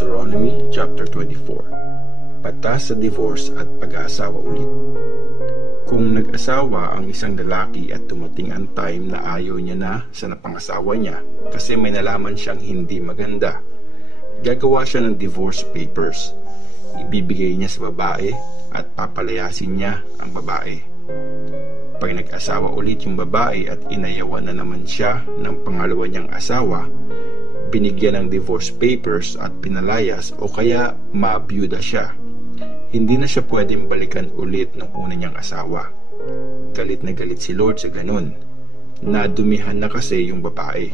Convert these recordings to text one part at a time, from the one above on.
Deuteronomy chapter 24. Batas sa divorce at pag-aasawa ulit. Kung nag-asawa ang isang lalaki at dumating ang time na ayaw niya na sa napangasawa niya kasi may nalaman siyang hindi maganda, gagawa siya ng divorce papers. Ibibigay niya sa babae at papalayasin niya ang babae. Pag nag-asawa ulit yung babae at inayawan na naman siya ng pangalawa niyang asawa, binigyan ng divorce papers at pinalayas o kaya mabiyuda siya, hindi na siya pwedeng balikan ulit ng una niyang asawa. Galit na galit si Lord sa ganun. Nadumihan na kasi yung babae.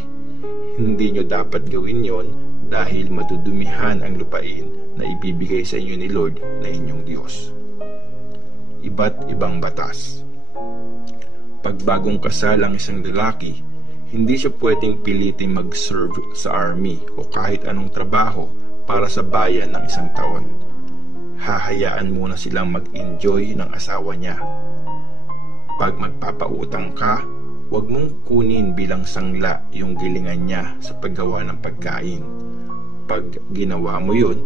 Hindi nyo dapat gawin yon dahil madudumihan ang lupain na ibibigay sa inyo ni Lord na inyong Diyos. Iba't ibang batas. Pag bagong kasal ang isang lalaki, hindi siya pwedeng pilitin mag-serve sa army o kahit anong trabaho para sa bayan ng isang taon. Hahayaan muna silang mag-enjoy ng asawa niya. Pag magpapautang ka, huwag mong kunin bilang sangla yung gilingan niya sa paggawa ng pagkain. Pag ginawa mo yun,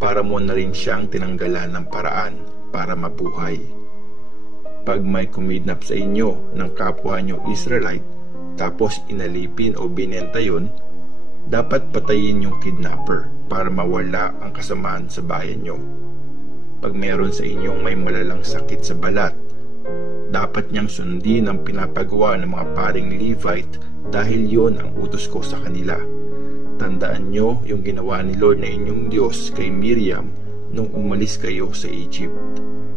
para mo na rin siyang tinanggalan ng paraan para mabuhay. Pag may kumidnap sa inyo ng kapwa nyo Israelite, tapos inalipin o binenta yun, dapat patayin yung kidnapper para mawala ang kasamaan sa bayan nyo. Pag meron sa inyong may malalang sakit sa balat, dapat niyang sundin ang pinapagawa ng mga paring Levite dahil yon ang utos ko sa kanila. Tandaan nyo yung ginawa ni Lord na inyong Diyos kay Miriam nung umalis kayo sa Egypt.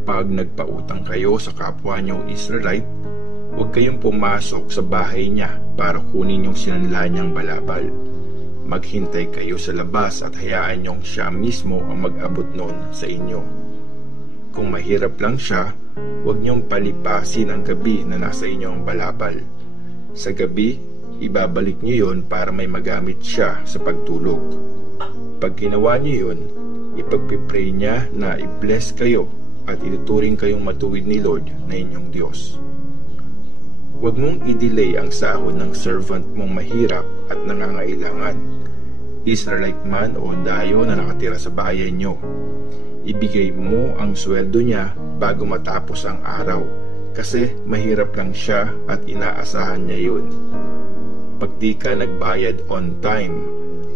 Pag nagpautang kayo sa kapwa nyo Israelite, huwag kayong pumasok sa bahay niya para kunin yung sinanla niyang balabal. Maghintay kayo sa labas at hayaan niyong siya mismo ang mag-abot nun sa inyo. Kung mahirap lang siya, huwag niyong palipasin ang gabi na nasa inyo ang balabal. Sa gabi, ibabalik niyo yon para may magamit siya sa pagtulog. Pag ginawa niyo yon, ipagpipray niya na i-bless kayo at ituturing kayong matuwid ni Lord na inyong Diyos. Huwag mong i-delay ang sahod ng servant mong mahirap at nangangailangan, Israelite man o dayo na nakatira sa bayan nyo. Ibigay mo ang sweldo niya bago matapos ang araw kasi mahirap lang siya at inaasahan niya yun. Pag di ka nagbayad on time,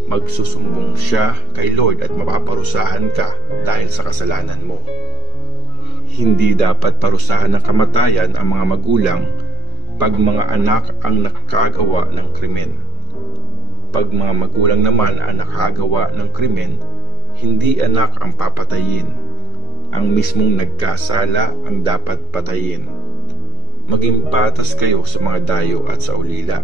magsusumbong siya kay Lord at mapaparusahan ka dahil sa kasalanan mo. Hindi dapat parusahan ng kamatayan ang mga magulang pag mga anak ang nakagawa ng krimen. Pag mga magulang naman ang nakagawa ng krimen, hindi anak ang papatayin. Ang mismong nagkasala ang dapat patayin. Maging patas kayo sa mga dayo at sa ulila.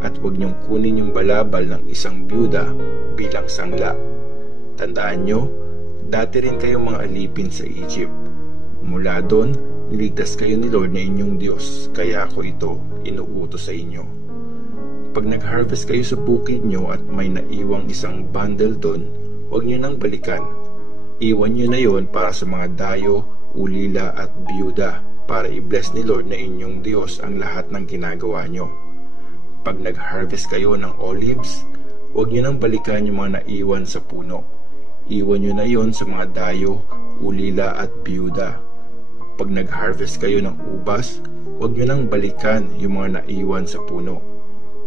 At huwag niyong kunin yung balabal ng isang byuda bilang sangla. Tandaan nyo, dati rin kayong mga alipin sa Egypt. Mula doon, niligtas kayo ni Lord na inyong Diyos, kaya ako ito inuutos sa inyo. Pag nag-harvest kayo sa bukid nyo at may naiwang isang bundle doon, huwag nyo nang balikan. Iwan nyo na yon para sa mga dayo, ulila at biyuda para i-bless ni Lord na inyong Diyos ang lahat ng ginagawa nyo. Pag nag-harvest kayo ng olives, huwag nyo nang balikan yung mga naiwan sa puno. Iwan nyo na yon sa mga dayo, ulila at biyuda. Pag nag-harvest kayo ng ubas, huwag nyo nang balikan yung mga naiwan sa puno.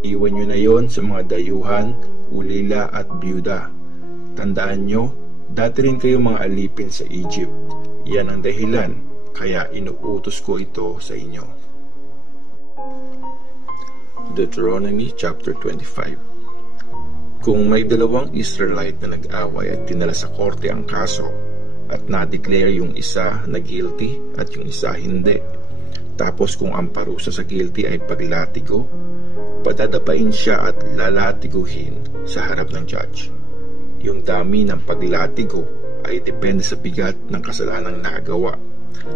Iwan nyo na yon sa mga dayuhan, ulila at biyuda. Tandaan nyo, dati rin kayo mga alipin sa Egypt. Yan ang dahilan, kaya inuutos ko ito sa inyo. Deuteronomy chapter 25. Kung may dalawang Israelite na nag-away at tinala sa korte ang kaso, at na-declare yung isa na guilty at yung isa hindi. Tapos kung ang parusa sa guilty ay paglatigo, patatapain siya at lalatiguhin sa harap ng judge. Yung dami ng paglatigo ay depende sa bigat ng kasalanang nagawa.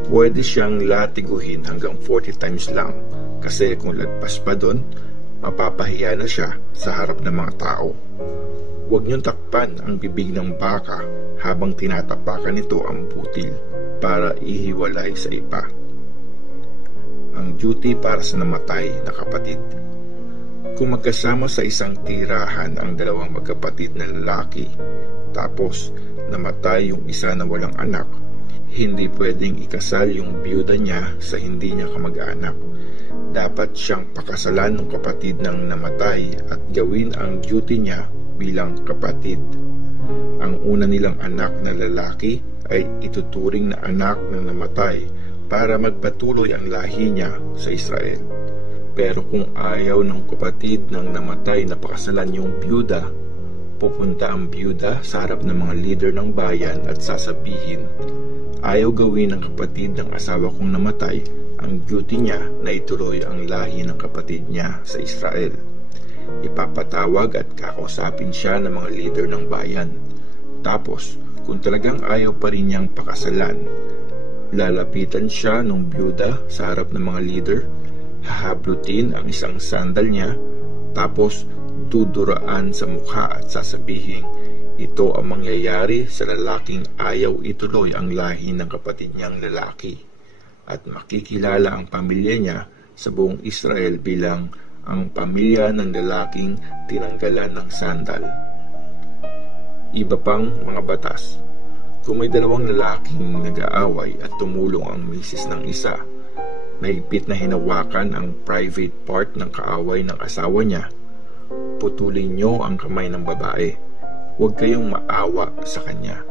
Pwede siyang latiguhin hanggang 40 times lang kasi kung lagpas pa doon, mapapahiya na siya sa harap ng mga tao. Huwag niyong takpan ang bibig ng baka habang tinatapakan nito ang butil para ihiwalay sa iba. Ang duty para sa namatay na kapatid. Kung magkasama sa isang tirahan ang dalawang magkapatid na lalaki, tapos namatay yung isa na walang anak, hindi pwedeng ikasal yung biyuda niya sa hindi niya kamag-anak. Dapat siyang pakasalan ng kapatid ng namatay at gawin ang duty niya bilang kapatid. Ang una nilang anak na lalaki ay ituturing na anak ng namatay para magpatuloy ang lahi niya sa Israel. Pero kung ayaw ng kapatid ng namatay na pakasalan yung biyuda, pupunta ang biyuda sa harap ng mga leader ng bayan at sasabihin, ayaw gawin ng kapatid ng asawa kong namatay ang duty niya na ituloy ang lahi ng kapatid niya sa Israel. Ipapatawag at kakausapin siya ng mga leader ng bayan. Tapos, kung talagang ayaw pa rin niyang pakasalan, lalapitan siya ng biyuda sa harap ng mga leader, hahablutin ang isang sandal niya, tapos duduraan sa mukha at sasabihin, ito ang mangyayari sa lalaking ayaw ituloy ang lahi ng kapatid niyang lalaki, at makikilala ang pamilya niya sa buong Israel bilang ang pamilya ng lalaking tinanggalan ng sandal. Iba pang mga batas. Kung may dalawang lalaking nag-aaway at tumulong ang misis ng isa, mahigpit na hinawakan ang private part ng kaaway ng asawa niya, putulin niyo ang kamay ng babae. Huwag kayong maawa sa kanya.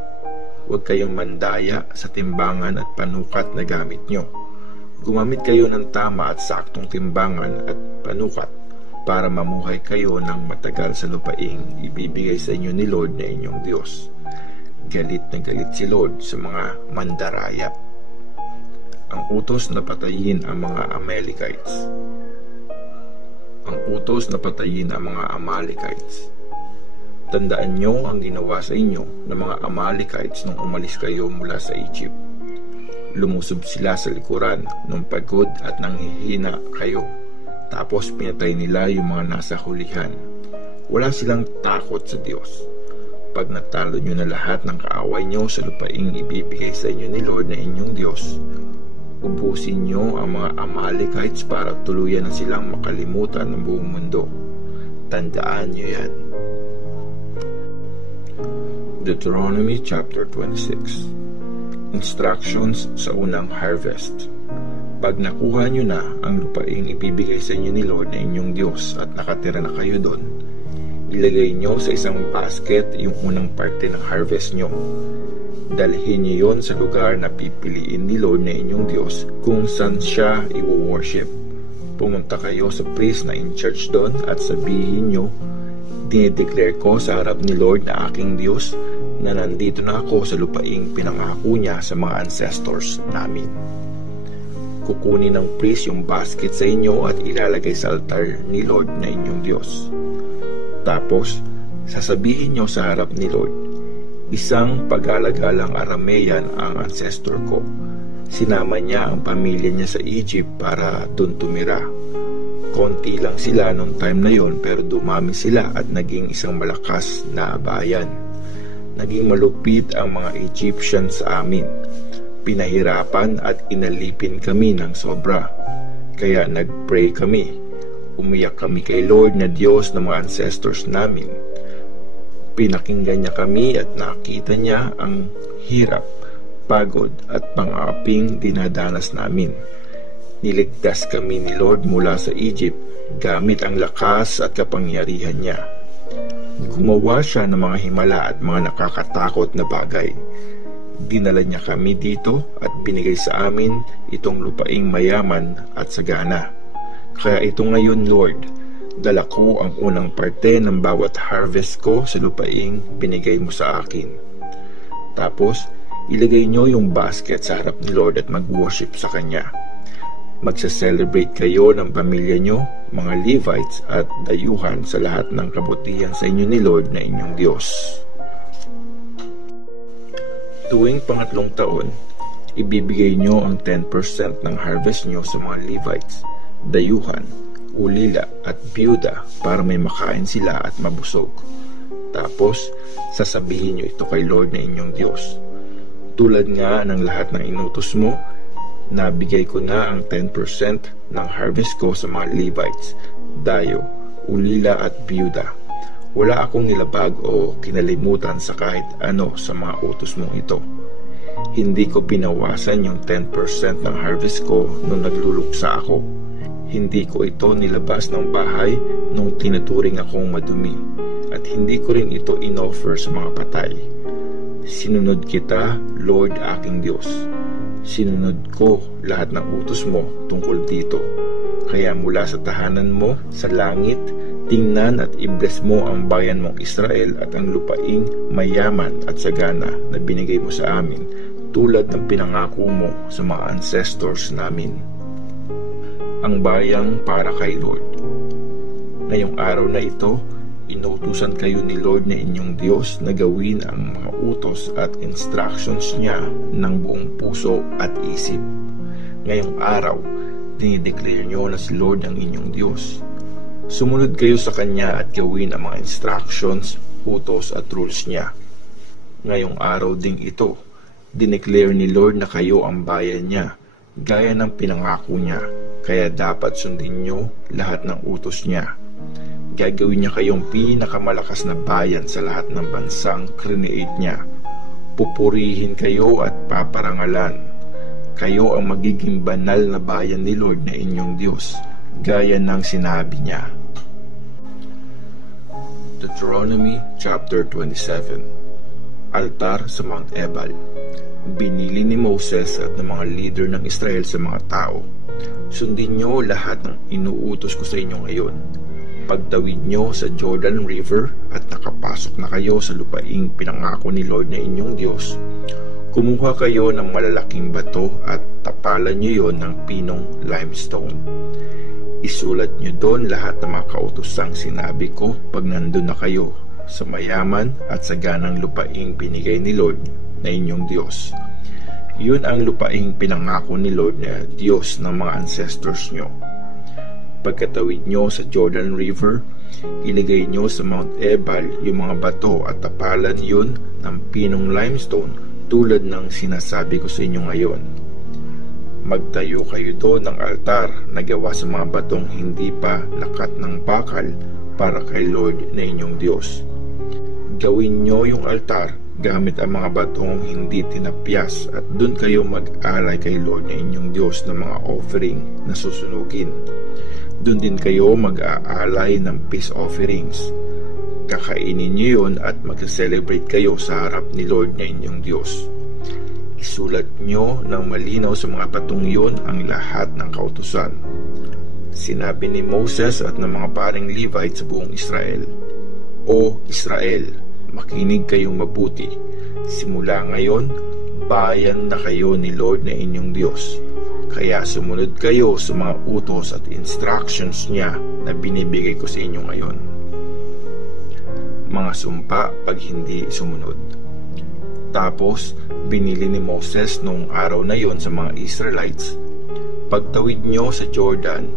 Huwag kayong mandaya sa timbangan at panukat na gamit niyo. Gumamit kayo ng tama at saktong timbangan at panukat para mamuhay kayo ng matagal sa lupaing ibibigay sa inyo ni Lord na inyong Diyos. Galit na galit si Lord sa mga mandaraya. Ang utos na patayin ang mga Amalekites. Ang utos na patayin ang mga Amalekites. Tandaan nyo ang ginawa sa inyo ng mga Amalekites nung umalis kayo mula sa Egypt. Lumusob sila sa likuran nung pagod at nanghihina kayo. Tapos pinatay nila yung mga nasa hulihan. Wala silang takot sa Diyos. Pag natalo nyo na lahat ng kaaway nyo sa lupaing ibibigay sa inyo ni Lord na inyong Diyos, ubusin nyo ang mga Amalekites para tuluyan na silang makalimutan ng buong mundo. Tandaan nyo yan. Deuteronomy chapter 26. Instructions sa unang harvest. Pag nakuha nyo na ang lupaing ibibigay sa inyo ni Lord na inyong Diyos at nakatira na kayo doon, ilagay nyo sa isang basket yung unang parte ng harvest nyo. Dalhin nyo yon sa lugar na pipiliin ni Lord na inyong Diyos kung saan siya i-worship. Pumunta kayo sa priest na in church doon at sabihin nyo, dinideclare ko sa harap ni Lord na aking Diyos na nandito na ako sa lupaing pinangako niya sa mga ancestors namin. Kukunin ng priest yung basket sa inyo at ilalagay sa altar ni Lord na inyong Diyos. Tapos, sasabihin nyo sa harap ni Lord, isang pag-alagalang Aramean ang ancestor ko. Sinama niya ang pamilya niya sa Egypt para dun tumira. Konti lang sila nung time na yon pero dumami sila at naging isang malakas na bayan. Naging malupit ang mga Egyptians sa amin. Pinahirapan at inalipin kami ng sobra. Kaya nag-pray kami. Umiyak kami kay Lord na Diyos ng mga ancestors namin. Pinakinggan niya kami at nakita niya ang hirap, pagod at pang-aaping dinadanas namin. Niligtas kami ni Lord mula sa Egypt gamit ang lakas at kapangyarihan niya. Gumawa siya ng mga himala at mga nakakatakot na bagay. Dinala niya kami dito at binigay sa amin itong lupaing mayaman at sagana. Kaya ito ngayon, Lord, dala ko ang unang parte ng bawat harvest ko sa lupaing binigay mo sa akin. Tapos, ilagay nyo yung basket sa harap ni Lord at mag-worship sa Kanya. Magsa-celebrate kayo ng pamilya nyo, mga Levites at dayuhan sa lahat ng kabutihan sa inyo ni Lord na inyong Diyos. Tuwing pangatlong taon, ibibigay nyo ang 10% ng harvest nyo sa mga Levites, dayuhan, ulila at biyuda para may makain sila at mabusog. Tapos, sasabihin nyo ito kay Lord na inyong Diyos. Tulad nga ng lahat ng inutos mo, nabigay ko na ang 10% ng harvest ko sa mga Levites, dayo, ulila at biyuda. Wala akong nilabag o kinalimutan sa kahit ano sa mga utos mong ito. Hindi ko binawasan yung 10% ng harvest ko nung nagluluksa ako. Hindi ko ito nilabas ng bahay nung tinuturing akong madumi. At hindi ko rin ito inoffer sa mga patay. Sinunod kita, Lord aking Diyos. Sinunod ko lahat ng utos mo tungkol dito. Kaya mula sa tahanan mo sa langit, tingnan at i-bless mo ang bayan mong Israel at ang lupaing mayaman at sagana na binigay mo sa amin, tulad ng pinangako mo sa mga ancestors namin. Ang bayang para kay Lord. Ngayong araw na ito, inutusan kayo ni Lord na inyong Diyos na gawin ang mga utos at instructions niya ng buong puso at isip. Ngayong araw, dinideclare nyo na si Lord ang inyong Diyos. Sumunod kayo sa Kanya at gawin ang mga instructions, utos at rules niya. Ngayong araw ding ito, dineclare ni Lord na kayo ang bayan niya, gaya ng pinangako niya, kaya dapat sundin nyo lahat ng utos niya. Gagawin niya kayong pinakamalakas na bayan sa lahat ng bansang create niya. Pupurihin kayo at paparangalan. Kayo ang magiging banal na bayan ni Lord na inyong Diyos, gaya ng sinabi niya. Deuteronomy chapter 27. Altar sa Mount Ebal. Binili ni Moses at ng mga leader ng Israel sa mga tao. Sundin niyo lahat ng inuutos ko sa inyo ngayon. Pagtawid nyo sa Jordan River at nakapasok na kayo sa lupaing pinangako ni Lord na inyong Diyos, kumuha kayo ng malalaking bato at tapalan nyo yon ng pinong limestone. Isulat nyo doon lahat ng mga kautosang sinabi ko pag nandun na kayo sa mayaman at saganang lupaing binigay ni Lord na inyong Diyos. Yun ang lupaing pinangako ni Lord na Diyos ng mga ancestors nyo. Pagkatawid nyo sa Jordan River, ilagay nyo sa Mount Ebal yung mga bato at tapalan yun ng pinong limestone tulad ng sinasabi ko sa inyo ngayon. Magtayo kayo doon ng altar na gawa sa mga batong hindi pa nakat ng bakal para kay Lord na inyong Diyos. Gawin nyo yung altar gamit ang mga batong hindi tinapyas at doon kayo mag-alay kay Lord na inyong Diyos ng mga offering na susunugin. Doon din kayo mag-aalay ng peace offerings. Kakainin nyo yun at mag-celebrate kayo sa harap ni Lord na inyong Diyos. Isulat nyo ng malinaw sa mga batong yun ang lahat ng kautusan. Sinabi ni Moses at ng mga paring Levite sa buong Israel, O Israel, makinig kayong mabuti. Simula ngayon, bayan na kayo ni Lord na inyong Diyos. Kaya sumunod kayo sa mga utos at instructions niya na binibigay ko sa inyo ngayon. Mga sumpa pag hindi sumunod. Tapos, binili ni Moses noong araw na yon sa mga Israelites. Pagtawid nyo sa Jordan,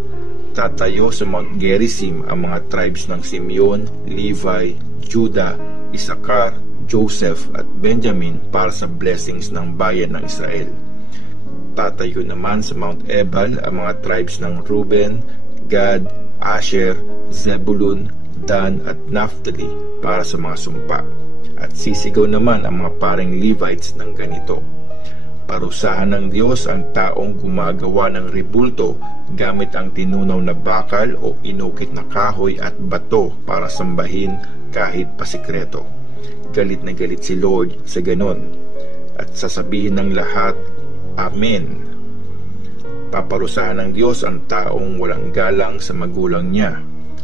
tatayo sa Mount Gerizim ang mga tribes ng Simeon, Levi, Judah, Isakar, Joseph at Benjamin para sa blessings ng bayan ng Israel. Tatayo naman sa Mount Ebal ang mga tribes ng Reuben, Gad, Asher, Zebulun, Dan at Naphtali para sa mga sumpa. At sisigaw naman ang mga paring Levites ng ganito, Parusahan ng Diyos ang taong gumagawa ng ribulto gamit ang tinunaw na bakal o inukit na kahoy at bato para sambahin kahit pasikreto. Galit na galit si Lord sa ganon. At sasabihin ng lahat, Amen. Paparusahan ng Diyos ang taong walang galang sa magulang niya.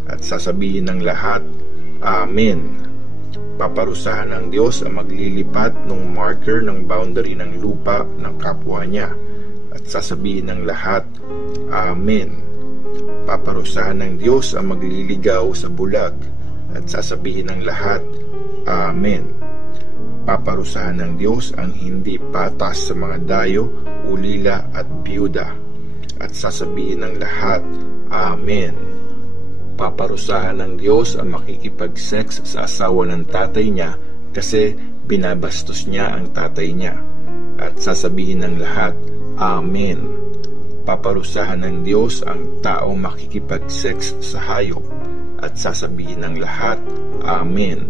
At sasabihin ng lahat, Amen. Paparusahan ng Diyos ang maglilipat ng marker ng boundary ng lupa ng kapwa niya. At sasabihin ng lahat, Amen. Paparusahan ng Diyos ang magliligaw sa bulag. At sasabihin ng lahat, Amen. Paparusahan ng Diyos ang hindi patas sa mga dayo, ulila at biyuda. At sasabihin ng lahat, Amen. Paparusahan ng Diyos ang makikipag-sex sa asawa ng tatay niya kasi binabastos niya ang tatay niya. At sasabihin ng lahat, Amen. Paparusahan ng Diyos ang taong makikipag-sex sa hayop. At sasabihin ng lahat, Amen.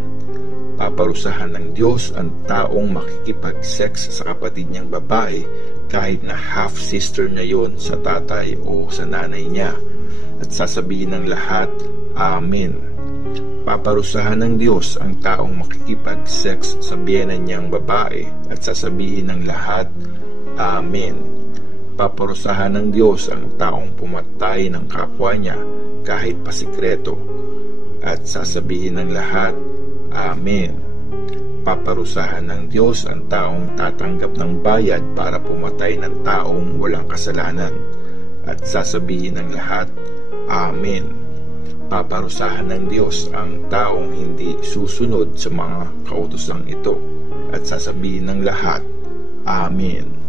Paparusahan ng Diyos ang taong makikipag-sex sa kapatid niyang babae kahit na half-sister niya yon sa tatay o sa nanay niya. At sasabihin ng lahat, Amen. Paparusahan ng Diyos ang taong makikipag-sex sa biyenan niyang babae at sasabihin ng lahat, Amen. Paparusahan ng Diyos ang taong pumatay ng kapwa niya kahit pasikreto at sasabihin ng lahat, Amen. Paparusahan ng Diyos ang taong tatanggap ng bayad para pumatay ng taong walang kasalanan at sasabihin ng lahat, Amen. Paparusahan ng Diyos ang taong hindi susunod sa mga kautosang ito at sasabihin ng lahat, Amen.